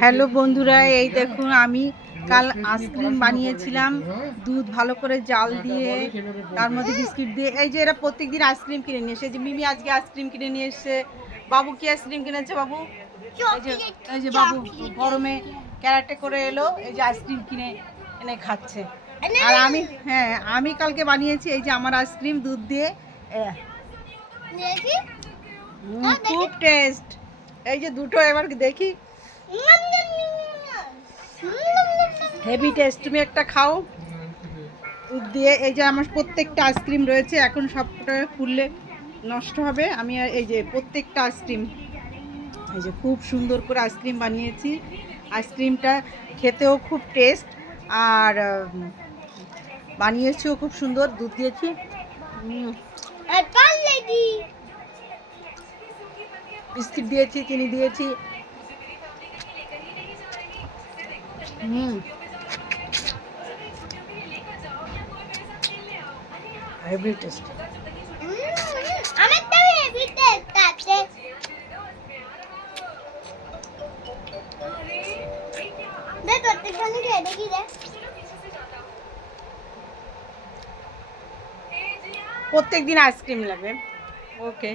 Hello বন্ধুরা, এই দেখুন আমি কাল আইসক্রিম বানিয়েছিলাম দুধ ভালো করে জাল দিয়ে তার মধ্যে বিস্কিট দিয়ে। এই যে এরা প্রত্যেকদিন আইসক্রিম কিনে নিয়ে এসে, যে মিমি আজকে আইসক্রিম কিনে নিয়ে এসছে। বাবু কি আইসক্রিম কিনেছে বাবু? এই যে বাবু গরমে ক্যারাটে করে এলো, এই যে আইসক্রিম কিনে এনে খাচ্ছে। আর আমি কালকে বানিয়েছি এই যে আমার আইসক্রিম দুধ দিয়ে, খুব টেস্ট। এই যে দুটো এবার দেখি, হেভি টেস্ট। তুমি একটা খাও দুধ দিয়ে। এই যে আমার প্রত্যেকটা আইসক্রিম রয়েছে, এখন সবটা খুললে নষ্ট হবে। আমি এই যে প্রত্যেকটা আইসক্রিম, এই যে খুব সুন্দর করে আইসক্রিম বানিয়েছি। আইসক্রিমটা খেতেও খুব টেস্ট, আর বানিয়েছিও খুব সুন্দর, দুধ দিয়েছি। বিস্কিট দিয়েছি, চিনি দিয়েছি। Heavy taste. প্রত্যেক দিন আইসক্রিম লাগবে। ওকে।